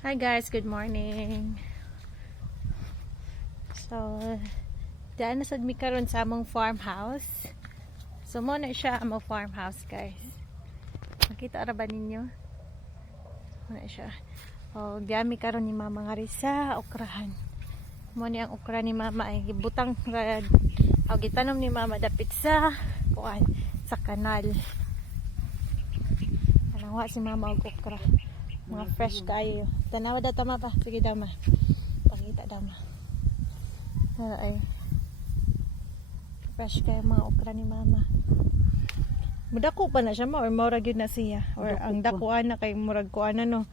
Hi guys, good morning. So, daan na sad mi karon sa among farmhouse. So, mo na siya among farmhouse, guys. Makita ra ba ninyo? Mo na siya. Oh, diyan mi karon ni Mama nga rin sa okrahan. Mo ni ang okra ni Mama ay gibutang ra. Gitanom ni Mama dapit sa kuan sa kanal. Alangwa si Mama og okra. Mga fresh kayo. Tanawa daw tama pa. Sige daw ma. Pangita daw ma. Ay. Fresh kayo mga okra ni Mama. Mudako pa na siya ma or murag yun na siya. Or ang dakuan na kay murag kuan na no.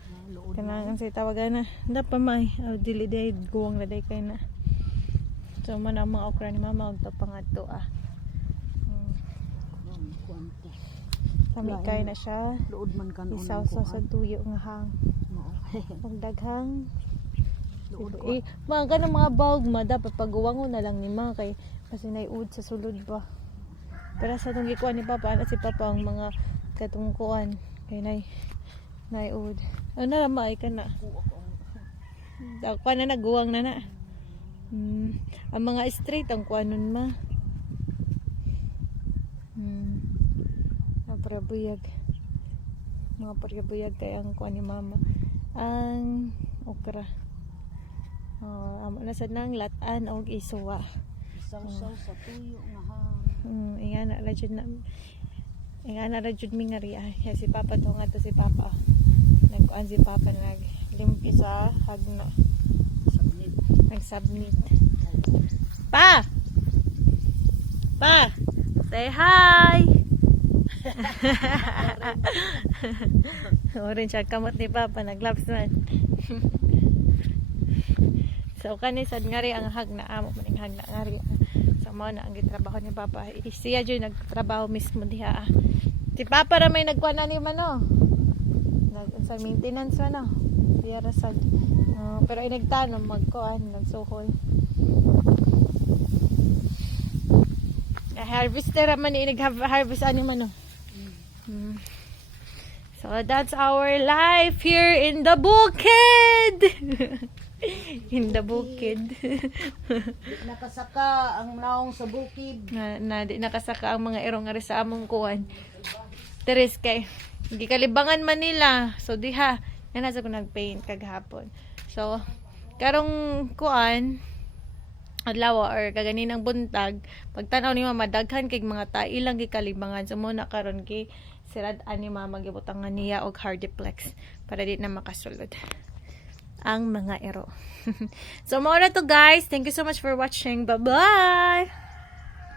Kanang say tawagan na. Handa pa ma. Dili day guwang na day kay na. So man ang mga okra ni Mama og pangadto Kami kay na siya. Luod man kanon. Isaw sa tuyo nga hang. Pagdaghang. Mga ganang mga bulb ma dapat pagguwangon na lang ni ma kay kasi naiud sa sulod ba. Pero sa tong gikuan ni Papa, ana si Papa ang mga katungkuan kay naiud. Ano na maay ka na. Ako na naguwang na na. Ang mga straight ang kuanon ma. Parabuyag. Mga parabuyag kay ang kuan ni Mama. Ang okra. Amo na sad nang latan og isuwa. Isaw-saw sa tuyo nga hang. Ingana ra jud na. Ingana ra jud mi nga ri. Si Papa to nga to si Papa. Nagkuan si Papa limpi sa hagna. Submit. Nag-submit. Pa! Pa! Say hi! Orange ang kamot ni Papa, naglaps man. So kanisad nga rin ang hagna, amo maning hagna nga rin. So mo na ang gitrabaho ni Papa. Siya dyan nagtrabaho mismo diha. Si Papa ra may nagkuha na ni Mano. Sa maintenance man no. Siya ra sad. Pero ay nagtanom magkuhan, nagsuhol. Harvester man ni nag-harvest ani Mano. So that's our life here in the bukid. In the bukid. Nakasaka ang naong sa bukid. Di nakasaka ang mga irong nga sa among kuwan. Teres kay gikalibangan man nila. So diha, nasa ko nagpaint kaghapon. So karong kuan adlaw or kaganinang buntag pagtanaw ni Mama daghan kay mga tae lang gikalibangan. So muna karon kay sirad-an ni Mama gibutangan niya og hardiplex para di na makasulod ang mga ero. So mo na to guys. Thank you so much for watching. Bye-bye!